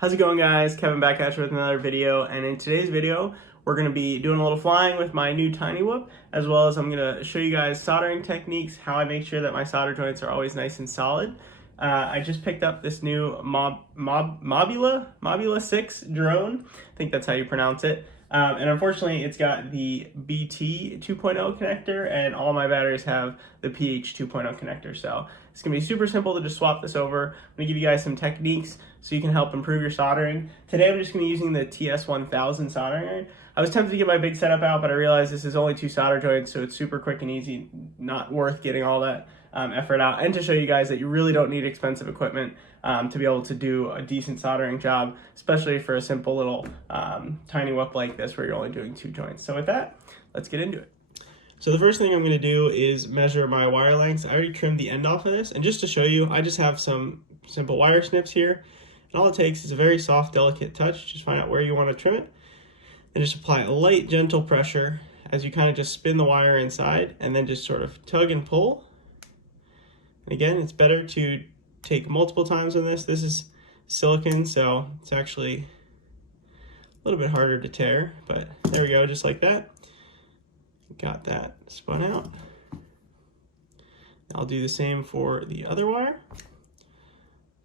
How's it going, guys? Kevin back at you with another video, and in today's video we're going to be doing a little flying with my new tiny whoop, as well as I'm going to show you guys soldering techniques, how I make sure that my solder joints are always nice and solid. I just picked up this new Mobula 6 drone. I think that's how you pronounce it. And unfortunately, it's got the BT 2.0 connector, and all my batteries have the PH 2.0 connector. So it's gonna be super simple to just swap this over. I'm gonna give you guys some techniques so you can help improve your soldering. Today, I'm just gonna be using the TS1000 soldering iron. I was tempted to get my big setup out, but I realized this is only 2 solder joints, so it's super quick and easy, not worth getting all that effort out, and to show you guys that you really don't need expensive equipment to be able to do a decent soldering job, especially for a simple little tiny whoop like this where you're only doing 2 joints. So with that, let's get into it. So the first thing I'm going to do is measure my wire lengths. I already trimmed the end off of this, and just to show you, I just have some simple wire snips here, and all it takes is a very soft, delicate touch. Just find out where you want to trim it, and just apply a light, gentle pressure as you kind of just spin the wire inside, and then just sort of tug and pull. And again, it's better to take multiple times on this. This is silicone, so it's actually a little bit harder to tear, but there we go, just like that. Got that spun out. I'll do the same for the other wire.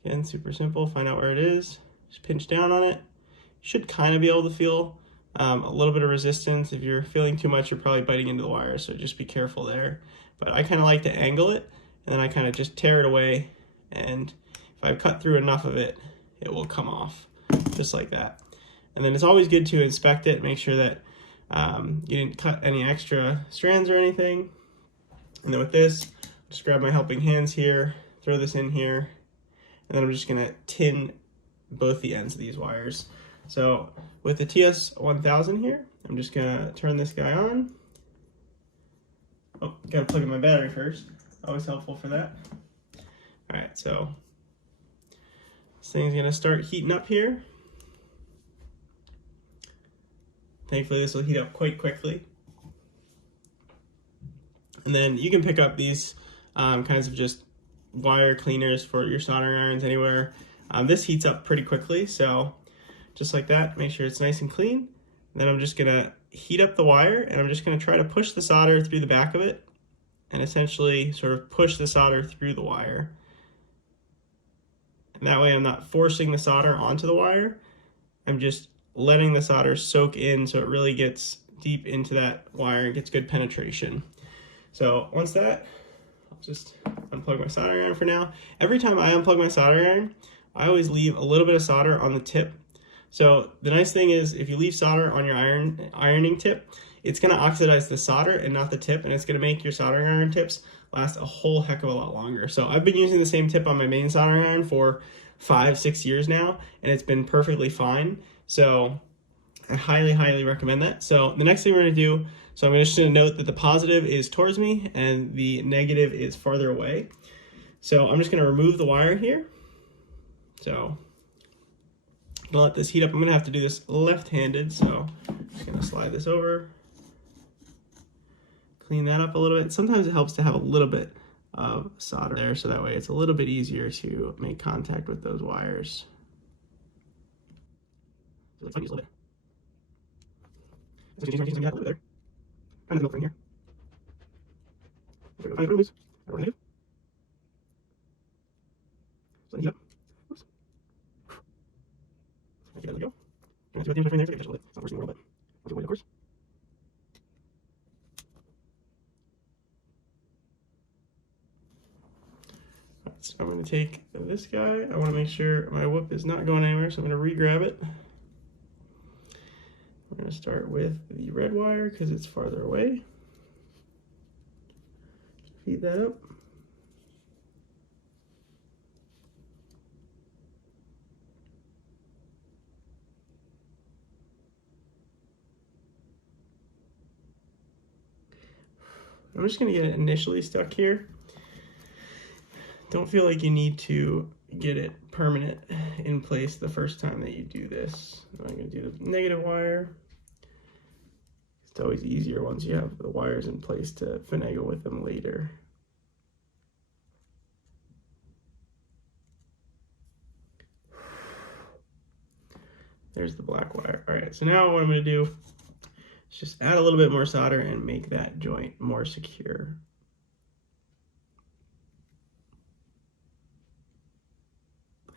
Again, super simple, find out where it is, just pinch down on it. You should kind of be able to feel a little bit of resistance. If you're feeling too much, you're probably biting into the wire, so just be careful there. But I kind of like to angle it, and then I kind of just tear it away, and if I cut through enough of it, it will come off, just like that. And then it's always good to inspect it, make sure that you didn't cut any extra strands or anything. And then with this, just grab my helping hands here, throw this in here, and then I'm just gonna tin both the ends of these wires. So with the TS1000 here, I'm just gonna turn this guy on. Oh, gotta plug in my battery first. Always helpful for that. All right, so this thing's gonna start heating up here. Thankfully, this will heat up quite quickly. And then you can pick up these kinds of just wire cleaners for your soldering irons anywhere. This heats up pretty quickly, so just like that, make sure it's nice and clean. And then I'm just gonna heat up the wire, and I'm just gonna try to push the solder through the back of it, and essentially sort of push the solder through the wire. And that way I'm not forcing the solder onto the wire. I'm just letting the solder soak in so it really gets deep into that wire and gets good penetration. So once that, I'll just unplug my soldering iron for now. Every time I unplug my soldering iron, I always leave a little bit of solder on the tip. So the nice thing is, if you leave solder on your ironing tip, it's going to oxidize the solder and not the tip, and it's going to make your soldering iron tips last a whole heck of a lot longer. So I've been using the same tip on my main soldering iron for 5-6 years now, and it's been perfectly fine. So I highly recommend that. So the next thing we're going to do, so I'm just going to note that the positive is towards me and the negative is farther away. So I'm just going to remove the wire here. So I'm going to let this heat up. I'm going to have to do this left-handed, so I'm just going to slide this over. Clean that up a little bit. Sometimes it helps to have a little bit of solder there, so that way it's a little bit easier to make contact with those wires. So let's use a little bit. So just using that a little bit there. Kind of the milk thing here. Find it loose. I don't want to do. So heat up. Oops. Okay, there we go. I'm going to see what the image there, so I can touch a little bit. It's not worse in the world, but I'll do it, of course. So I'm going to take this guy. I want to make sure my whoop is not going anywhere, so I'm going to re-grab it. We're going to start with the red wire because it's farther away. Feed that up. I'm just going to get it initially stuck here. Don't feel like you need to get it permanent in place the first time that you do this. I'm going to do the negative wire. It's always easier once you have the wires in place to finagle with them later. There's the black wire. All right, so now what I'm going to do is just add a little bit more solder and make that joint more secure.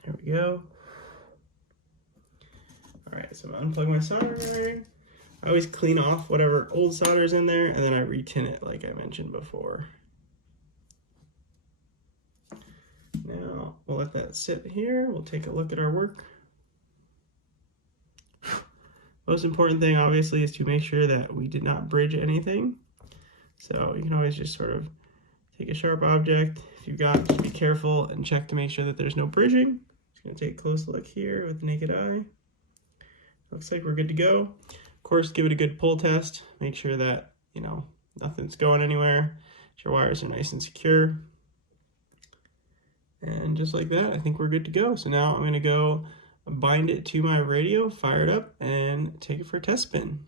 There we go. All right, so I'm gonna unplug my soldering. I always clean off whatever old solder is in there, and then I retin it like I mentioned before. Now we'll let that sit here. We'll take a look at our work. Most important thing, obviously, is to make sure that we did not bridge anything. So you can always just sort of take a sharp object. If you've got, just be careful and check to make sure that there's no bridging. Just gonna take a close look here with the naked eye. Looks like we're good to go. Of course, give it a good pull test. Make sure that, you know, nothing's going anywhere. Your wires are nice and secure. And just like that, I think we're good to go. So now I'm gonna go bind it to my radio, fire it up, and take it for a test spin.